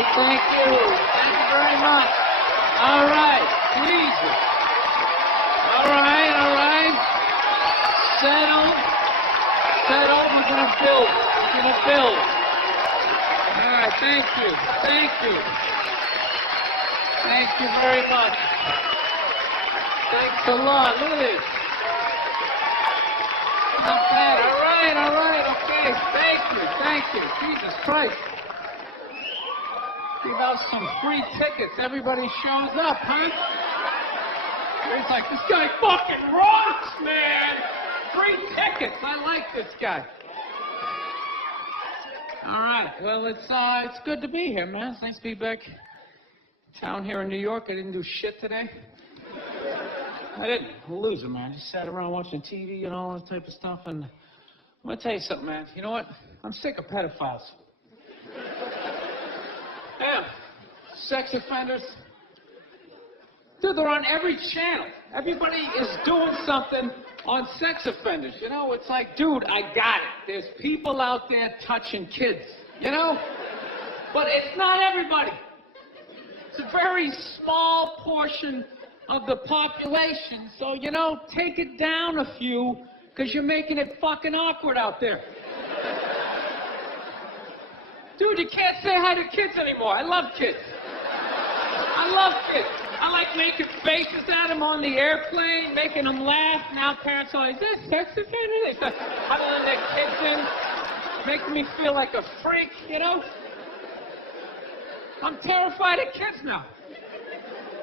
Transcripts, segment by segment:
right, thank you. Thank you very much. All right, please. All right. Settle. We're gonna build. All right, thank you. Thank you very much. Thanks a lot. Look at this. Not bad. All right. Okay. Thank you. Jesus Christ. Give out some free tickets. Everybody shows up, huh? It's like, this guy fucking rocks, man. Free tickets. I like this guy. All right. Well, it's good to be here, man. It's nice to be back in town here in New York. I didn't do shit today. I didn't. I'm a loser, man. Just sat around watching TV and all that type of stuff. And I'm going to tell you something, man. You know what? I'm sick of pedophiles. Yeah. Sex offenders. Dude, they're on every channel. Everybody is doing something on sex offenders. You know, it's like, dude, I got it. There's people out there touching kids, you know? But it's not everybody. It's a very small portion of the population. So, you know, take it down a few, because you're making it fucking awkward out there. Dude, you can't say hi to kids anymore. I love kids. I like making faces at them on the airplane, making them laugh. Now parents are like, is that sex offender? They start huddling their kids in, making me feel like a freak, you know? I'm terrified of kids now.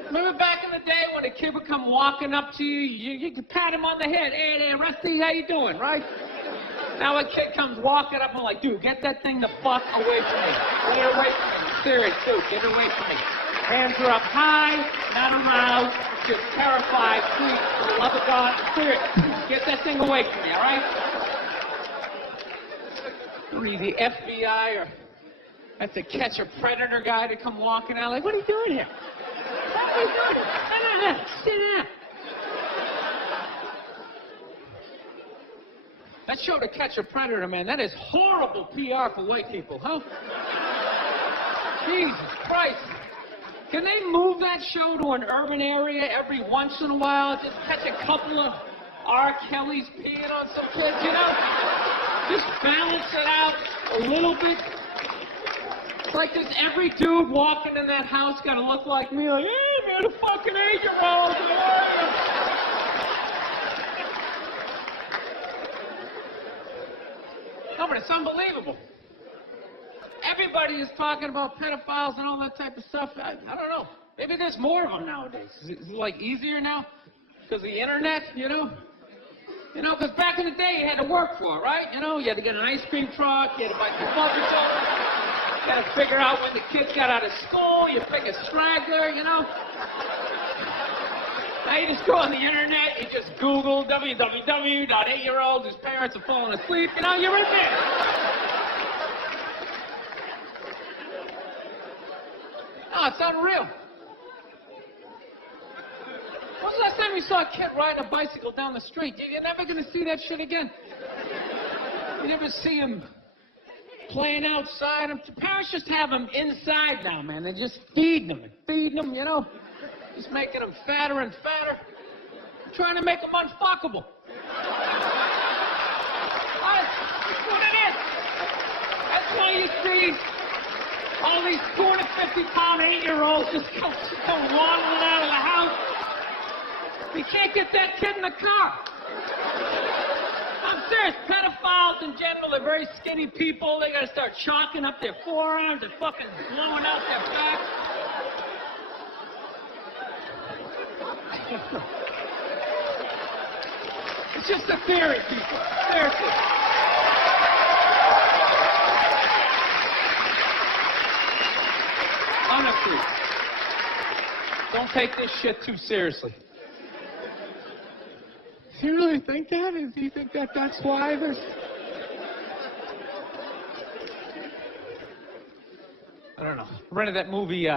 Remember back in the day when a kid would come walking up to you, you could pat him on the head. Hey there, Rusty, how you doing, right? Now a kid comes walking up and I'm like, dude, get that thing the fuck away from me. Get it away from me. Serious, dude, get it away from me. Hands are up high, not aroused, just terrified. Please, for the love of God, serious. Get that thing away from me, all right? The FBI or have to catch a predator guy to come walking out. Like, what are you doing here? What are you doing? Sit down. That show To Catch a Predator, man, that is horrible PR for white people, huh? Jesus Christ. Can they move that show to an urban area every once in a while? Just catch a couple of R. Kelly's peeing on some kids, you know? Just balance it out a little bit. It's like this every dude walking in that house got to look like me, like, hey, man, a fucking 8-year-old. No, but it's unbelievable. Everybody is talking about pedophiles and all that type of stuff. I don't know. Maybe there's more of them nowadays. Is it like easier now because of the internet, you know? You know, because back in the day you had to work for it, right? You know, you had to get an ice cream truck, you had to buy some buckets over, you had to figure out when the kids got out of school, you pick a straggler, you know? Now you just go on the internet, you just Google www.8-year-olds whose parents are falling asleep, you know, you're right there. No, it's unreal. When was the last time you saw a kid riding a bicycle down the street? You're never going to see that shit again. You never see him playing outside. Parents just have them inside now, man. They're just feeding them, you know. Just making them fatter and fatter. Trying to make them unfuckable. That's what it is. That's why you see all these 250-pound 8-year-olds just come waddling out of the house. You can't get that kid in the car. I'm serious. Pedophiles in general are very skinny people. They got to start chalking up their forearms and fucking blowing out their backs. It's just a theory, people. Seriously. Honestly, don't take this shit too seriously. Do you really think that? Do you think that that's why there's... I don't know. I rented that movie,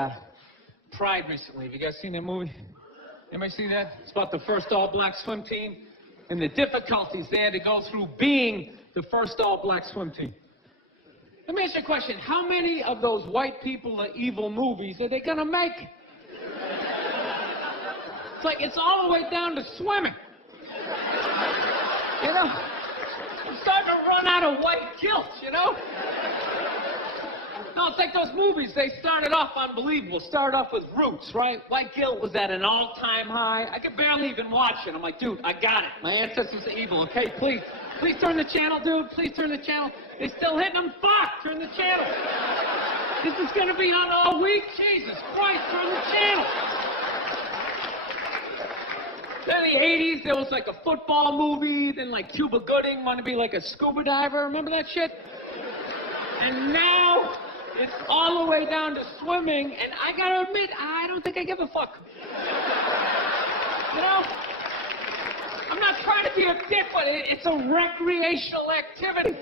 Pride recently. Have you guys seen that movie? Anybody see that? It's about the first all-black swim team and the difficulties they had to go through being the first all-black swim team. Let me ask you a question. How many of those white people are evil movies are they gonna make? It's like it's all the way down to swimming. You know? I'm starting to run out of white guilt, you know? No, it's like those movies. They started off unbelievable. Started off with Roots, right? White guilt was at an all-time high. I could barely even watch it. I'm like, dude, I got it. My ancestors are evil. Okay, please turn the channel, dude. Please turn the channel. They're still hitting them. Fuck, turn the channel. This is gonna be on all week. Jesus Christ, turn the channel. Then in the 80s, there was like a football movie. Then like Cuba Gooding wanted to be like a scuba diver. Remember that shit? And now it's all the way down to swimming. And I gotta admit, I don't think I give a fuck. You know? I'm not trying to be a dick, but it's a recreational activity.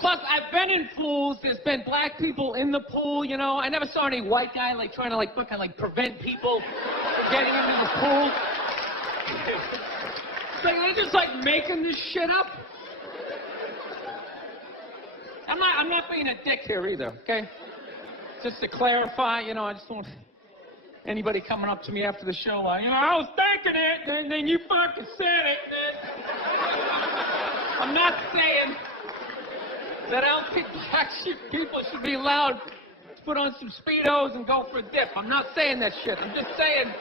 Plus, I've been in pools. There's been black people in the pool, you know. I never saw any white guy, like, trying to, like, fucking, like, prevent people from getting into the pool. It's like, they're just, like, making this shit up. I'm not being a dick here either, okay? Just to clarify, you know, I just don't want anybody coming up to me after the show like, you know, I was thinking it, and then you fucking said it, man. I'm not saying that I don't think black people should be allowed to put on some Speedos and go for a dip. I'm not saying that shit. I'm just saying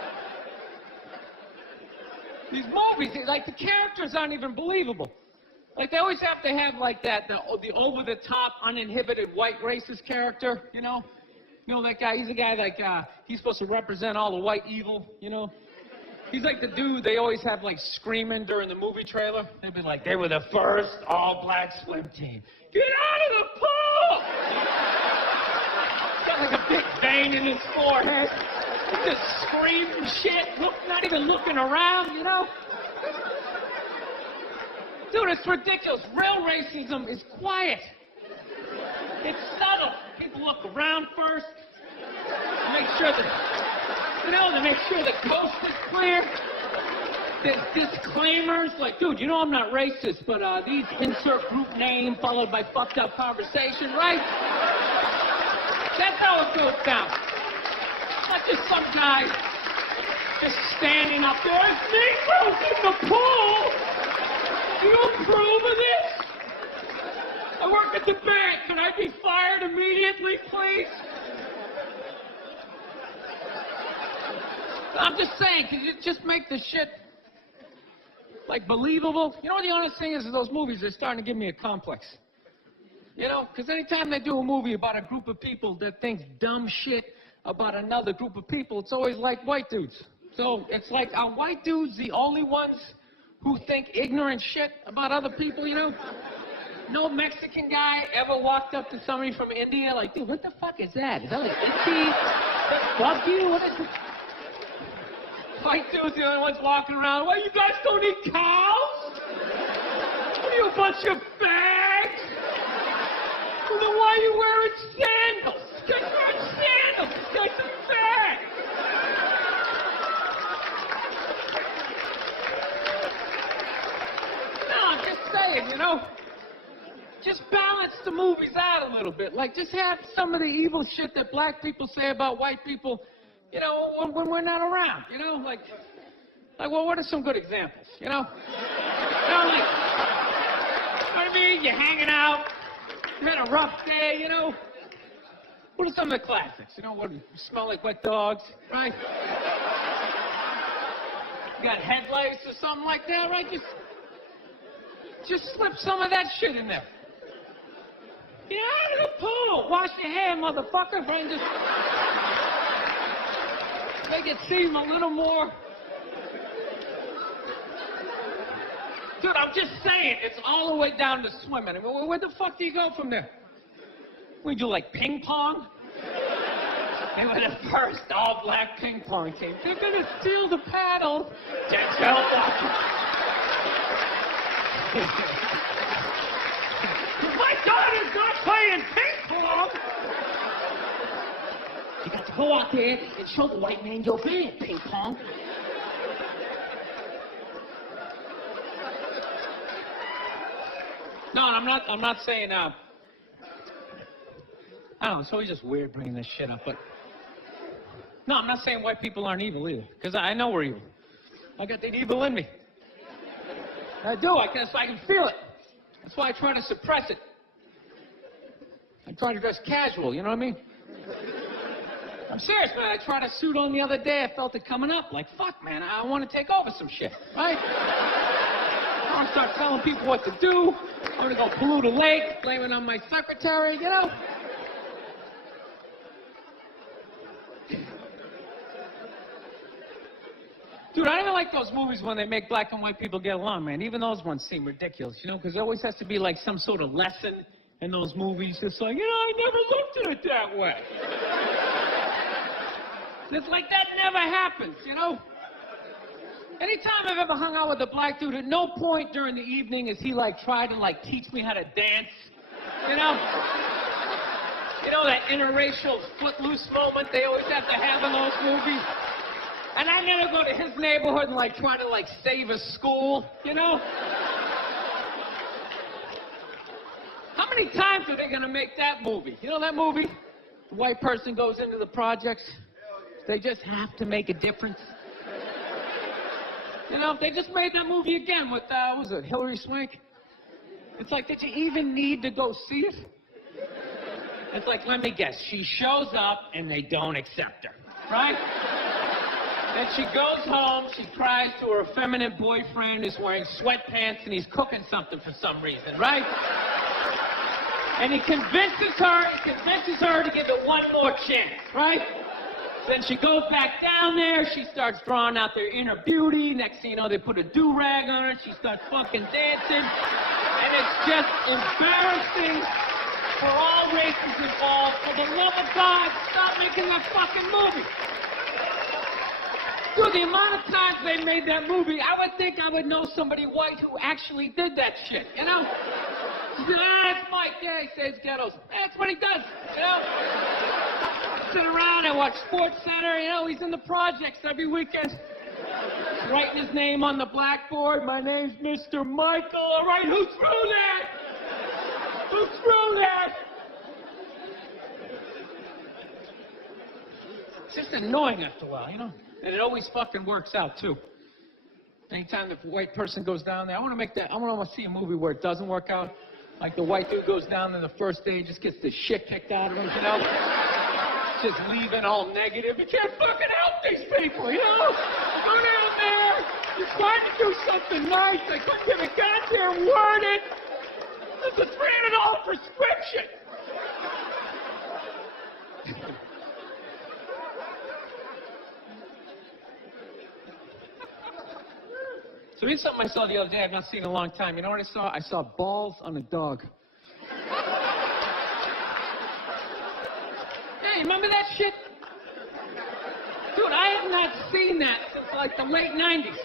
these movies, like, the characters aren't even believable. Like, they always have to have, like, the over-the-top, uninhibited white racist character, you know? You know, that guy, he's a guy, like, he's supposed to represent all the white evil, you know? He's like the dude they always have, like, screaming during the movie trailer. They'd be like, they were the first all-black swim team. Get out of the pool! He's got, like, a big vein in his forehead. He's just screaming shit, not even looking around, you know? Dude, it's ridiculous. Real racism is quiet. It's subtle. People look around first. Make sure that, you know, they make sure the coast is clear. There's disclaimers like, dude, you know I'm not racist, but these insert group name followed by fucked up conversation, right? That's how it goes down. Not just some guy just standing up there. It's Negroes in the pool. Do you approve of this? I work at the bank. Can I be fired immediately, please? I'm just saying, could you just make the shit, like, believable? You know what the honest thing is those movies are starting to give me a complex. You know, because anytime they do a movie about a group of people that thinks dumb shit about another group of people, it's always like white dudes. So it's like, are white dudes the only ones who think ignorant shit about other people, you know? No Mexican guy ever walked up to somebody from India like, dude, what the fuck is that? Is that like itchy? Fuck you? What is it? White dudes the only ones walking around, well, you guys don't eat cows? What are you, a bunch of fags? Well, then why are you wearing sandals? You guys wearing sandals. You guys are fags. You know, just balance the movies out a little bit. Like, just have some of the evil shit that black people say about white people, you know, when we're not around, you know? Like, well, what are some good examples, you know? You know, like, you know what I mean? You're hanging out, you had a rough day, you know? What are some of the classics? You know, what, you smell like wet dogs, right? You got headlights or something like that, right? Just slip some of that shit in there. Get out of the pool. Wash your hair, motherfucker. And just make it seem a little more. Dude, I'm just saying, it's all the way down to swimming. I mean, where the fuck do you go from there? We do like ping pong? They were the first all-black ping pong team. They're gonna steal the paddles. My daughter's not playing ping pong. You got to go out there and show the white man you're bad at ping pong. No, I'm not saying don't know, it's always just weird bringing this shit up, but... No, I'm not saying white people aren't evil either, because I know we're evil. I got that evil in me. I do, I can feel it. That's why I try to suppress it. I try to dress casual, you know what I mean? I'm serious, man. I tried a suit on the other day. I felt it coming up. Like, fuck, man, I want to take over some shit, right? I want to start telling people what to do. I want to go pollute a lake, blame it on my secretary, you know? Dude, I don't like those movies when they make black and white people get along, man. Even those ones seem ridiculous, you know? Because there always has to be, like, some sort of lesson in those movies. It's like, you know, I never looked at it that way. It's like that never happens, you know? Anytime I've ever hung out with a black dude, at no point during the evening has he, like, tried to, like, teach me how to dance, you know? You know, that interracial footloose moment they always have to have in those movies? And I never go to his neighborhood and, like, try to, like, save a school, you know? How many times are they gonna make that movie? You know that movie? The white person goes into the projects. They just have to make a difference. You know, if they just made that movie again with, what was it, Hilary Swank? It's like, did you even need to go see it? It's like, let me guess, she shows up and they don't accept her, right? Then she goes home, she cries to her effeminate boyfriend who's wearing sweatpants and he's cooking something for some reason, right? And he convinces her to give it one more chance, right? Then she goes back down there, she starts drawing out their inner beauty. Next thing you know, they put a do-rag on her, she starts fucking dancing. And it's just embarrassing for all races involved. For the love of God, stop making that fucking movie. Dude, the amount of times they made that movie, I would think I would know somebody white who actually did that shit, you know? She said, that's Mike, yeah, he saves ghettos. That's what he does, you know? Sit around and watch Sports Center, you know, he's in the projects every weekend. He's writing his name on the blackboard. My name's Mr. Michael. All right, who threw that? Who threw that? It's just annoying after a while, you know? And it always fucking works out, too. Anytime the white person goes down there, I want to see a movie where it doesn't work out. Like the white dude goes down there the first day and just gets the shit kicked out of him, you know? Just leaving all negative. You can't fucking help these people, you know? Go down there. You're trying to do something nice. I couldn't get a goddamn word in. This is a $300 prescription. So here's something I saw the other day I've not seen in a long time. You know what I saw? I saw balls on a dog. Hey, remember that shit? Dude, I have not seen that since like the late 90s.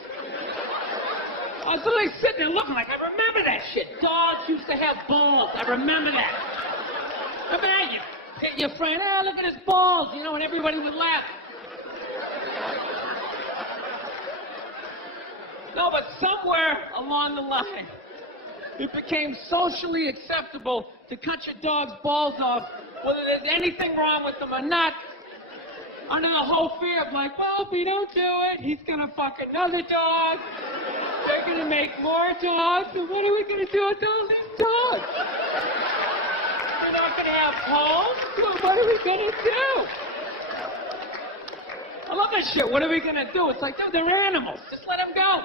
I was literally sitting there looking like, I remember that shit. Dogs used to have balls. I remember that. Remember that? You hit your friend, hey, look at his balls, you know, and everybody would laugh. No, but somewhere along the line, it became socially acceptable to cut your dog's balls off, whether there's anything wrong with them or not, under the whole fear of like, well, if we don't do it, he's gonna fuck another dog. They're gonna make more dogs, and what are we gonna do with all these dogs? We're not gonna have homes? Well, what are we gonna do? I love that shit. What are we gonna do? It's like, dude, they're animals. Just let them go.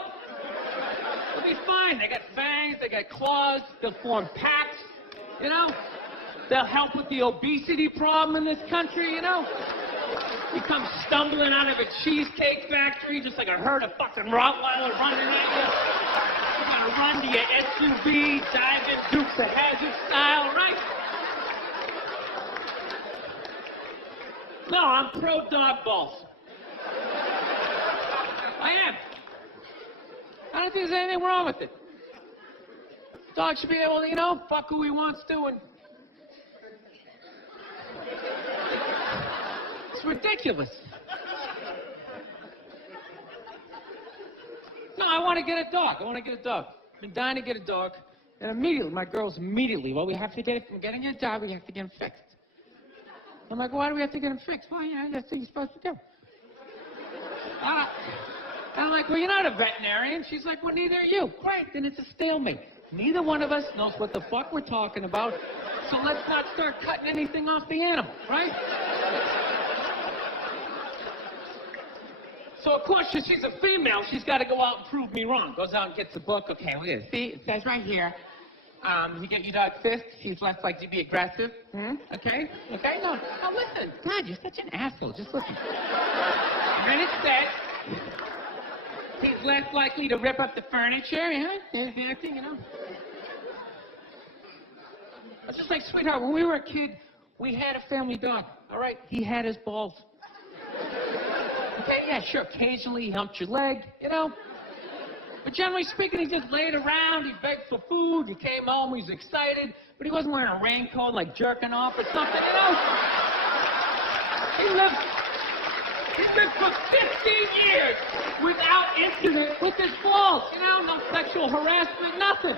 They'll be fine. They got fangs, they got claws, they'll form packs, you know? They'll help with the obesity problem in this country, you know? You come stumbling out of a cheesecake factory just like a herd of fucking Rottweiler running at you. You gotta run to your SUV, dive in Dukes of Hazzard style, right? No, I'm pro dog balls. I am. I don't think there's anything wrong with it. Dog should be able to, you know, fuck who he wants to, and it's ridiculous. No, I want to get a dog. I've been dying to get a dog. And immediately, my girls immediately, well, we have to get it from getting a dog, we have to get him fixed. I'm like, why do we have to get them fixed? Well, that's what you're supposed to do. And I'm like, well, you're not a veterinarian. She's like, well, neither are you. Great, then it's a stalemate. Neither one of us knows what the fuck we're talking about, so let's not start cutting anything off the animal, right? So, of course, she's a female. She's got to go out and prove me wrong. Goes out and gets the book. Okay, look at this. See, it says right here, you get your dog fist. He's less likely to be aggressive. Okay? Okay? No, listen. God, you're such an asshole. Just listen. And then it says, he's less likely to rip up the furniture. There's acting, It's just like, sweetheart, when we were a kid, we had a family dog, all right? He had his balls. Okay, yeah, sure, occasionally he humped your leg, But generally speaking, he just laid around, he begged for food, he came home, he was excited, but he wasn't wearing a raincoat, like jerking off or something, He lived for 15 years without incident with his balls, no sexual harassment, nothing.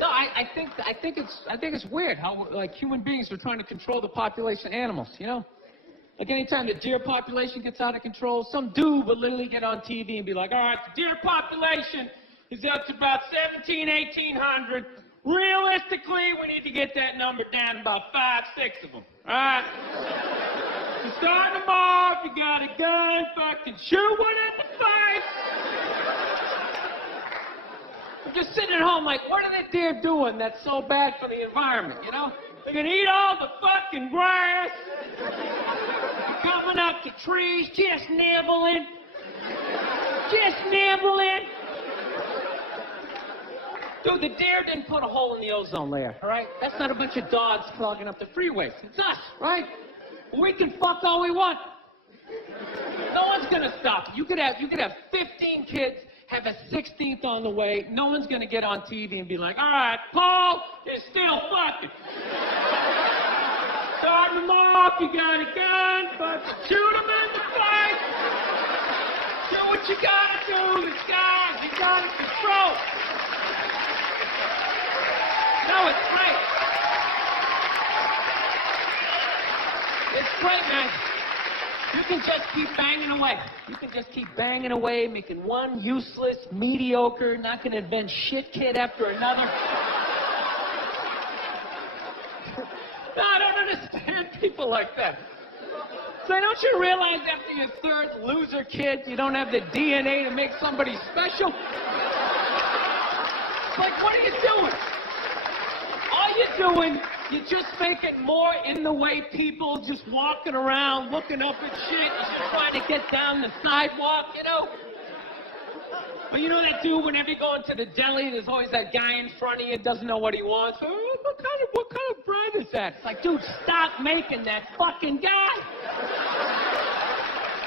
No, I think it's weird how like human beings are trying to control the population of animals, Like anytime the deer population gets out of control, some dude will literally get on TV and be like, all right, the deer population is up to about 1,800. Realistically, we need to get that number down to about 5, 6 of them. All right? You're starting them off, you got a gun, fucking shoot one in the face. I'm just sitting at home like, what are the deer doing that's so bad for the environment, They're gonna eat all the fucking grass, coming up the trees, just nibbling. Dude, the deer didn't put a hole in the ozone layer, all right? That's not a bunch of dogs clogging up the freeways. It's us, right? We can fuck all we want. No one's gonna stop. You could have 15 kids, have a 16th on the way. No one's gonna get on TV and be like, all right, Paul is still fucking. Starting them off, you got a gun, but shoot them in the face. Do what you gotta do, the skies, you gotta control. No, it's great. It's great, man. You can just keep banging away. You can just keep banging away, making one useless, mediocre, not gonna invent shit kid after another. No, I don't understand people like that. So don't you realize after your third loser kid, you don't have the DNA to make somebody special? It's like, what are you doing? All you're doing, you're just making more in the way people just walking around, looking up at shit. You're just trying to get down the sidewalk, But you know that dude, whenever you go into the deli, there's always that guy in front of you that doesn't know what he wants. Oh, what kind of bread is that? It's like, dude, stop making that fucking guy.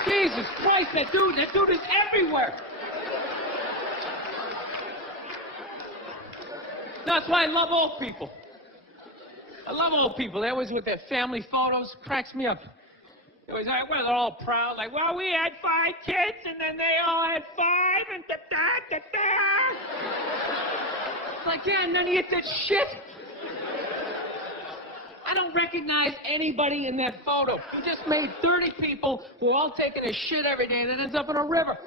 Jesus Christ, that dude is everywhere. That's why I love old people. I love old people. They always with their family photos. Cracks me up. They always like, well, they're all proud. Like, well, we had 5 kids, and then they all had 5, and da-da-da-da. It's like, yeah, none of you did shit. I don't recognize anybody in that photo. You just made 30 people who are all taking a shit every day that ends up in a river.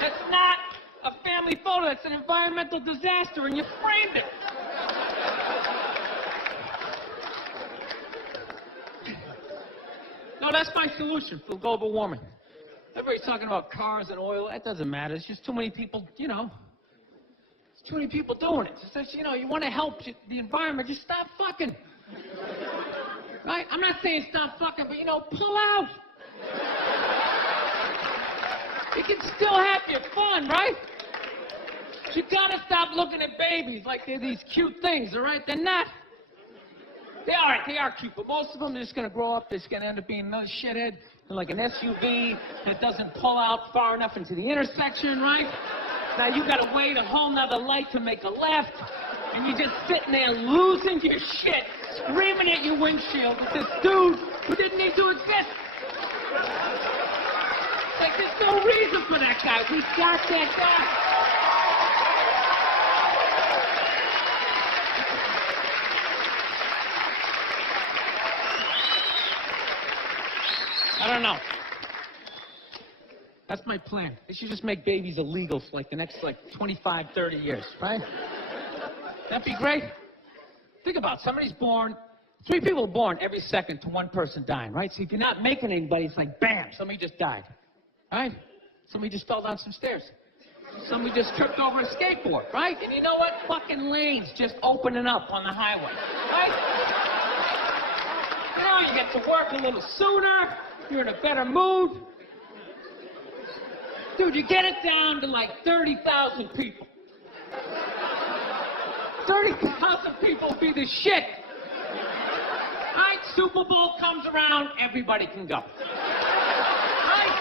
That's not a family photo. That's an environmental disaster, and you framed it. No, that's my solution for global warming. Everybody's talking about cars and oil. That doesn't matter. It's just too many people, It's too many people doing it. It's just, you want to help the environment. Just stop fucking. Right? I'm not saying stop fucking, but, pull out. You can still have your fun, right? You gotta stop looking at babies like they're these cute things, all right? They're not. They are cute, but most of them are just going to grow up, they're just going to end up being another shithead in like an SUV that doesn't pull out far enough into the intersection, right? Now you got to wait a whole nother light to make a left, and you're just sitting there losing your shit, screaming at your windshield with this dude who didn't need to exist. Like, there's no reason for that guy. We got that guy. I don't know. That's my plan. They should just make babies illegal for like the next 25, 30 years, right? That'd be great. Think about it. Somebody's born, 3 people born every second to 1 person dying, right? So if you're not making anybody, it's like, bam, somebody just died, right? Somebody just fell down some stairs. Somebody just tripped over a skateboard, right? And you know what? Fucking lanes just opening up on the highway, right? You know, you get to work a little sooner. You're in a better mood. Dude, you get it down to like 30,000 people. 30,000 people be the shit. All right, Super Bowl comes around, everybody can go. Right?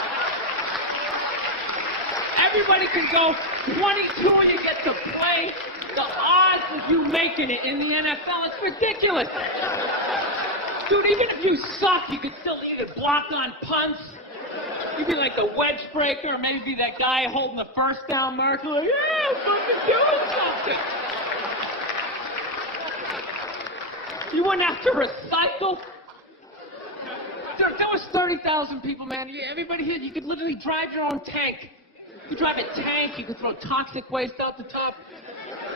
Everybody can go. 22 and you get to play. The odds of you making it in the NFL, it's ridiculous. Dude, even if you suck, you could still either block on punts. You'd be like the wedge breaker, or maybe be that guy holding the first down marker, like, yeah, I'm fucking doing something. You wouldn't have to recycle. Dude, if there was 30,000 people, man, everybody here, you could literally drive your own tank. You could drive a tank, you could throw toxic waste out the top.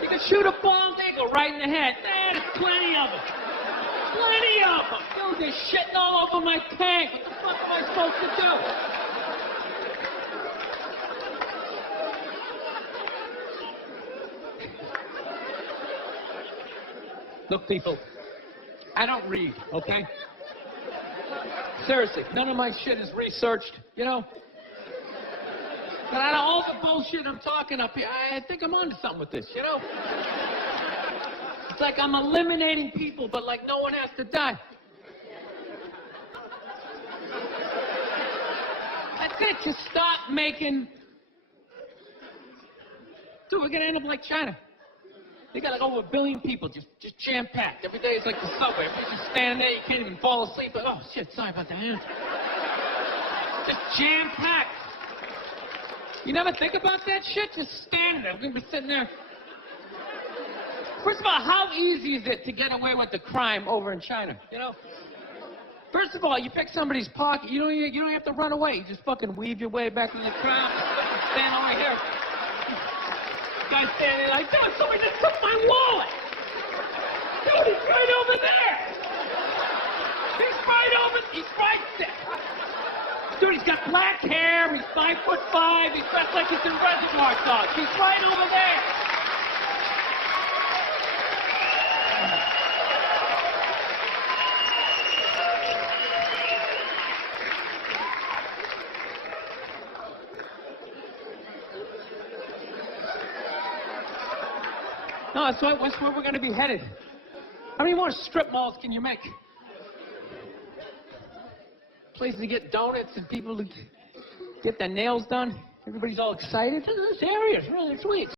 You could shoot a bomb, they go right in the head. Man, there's plenty of them. Plenty of them. Dude, they're shitting all over my tank. What the fuck am I supposed to do? Look, people, I don't read, okay? Seriously, none of my shit is researched, you know? But out of all the bullshit I'm talking up here, I think I'm onto something with this, you know? It's like I'm eliminating people, but like no one has to die. That's it, just stop making... Dude, we're gonna end up like China. They got like over 1 billion people, just jam-packed. Every day it's like the subway. Everybody's just standing there, you can't even fall asleep. Like, oh, shit, sorry about that. Just jam-packed. You never think about that shit? Just standing there. We're going to be sitting there. First of all, how easy is it to get away with the crime over in China, you know? First of all, you pick somebody's pocket, you don't have to run away. You just fucking weave your way back in the crowd. Stand over here. Guy's standing there like, dude, somebody just took my wallet. Dude, he's right over there. He's right there. Dude, he's got black hair, he's 5'5", he's dressed like he's in Reservoir Dogs. He's right over there. No, that's where we're going to be headed. How many more strip malls can you make? Places to get donuts and people to get their nails done. Everybody's all excited. This area is really sweet.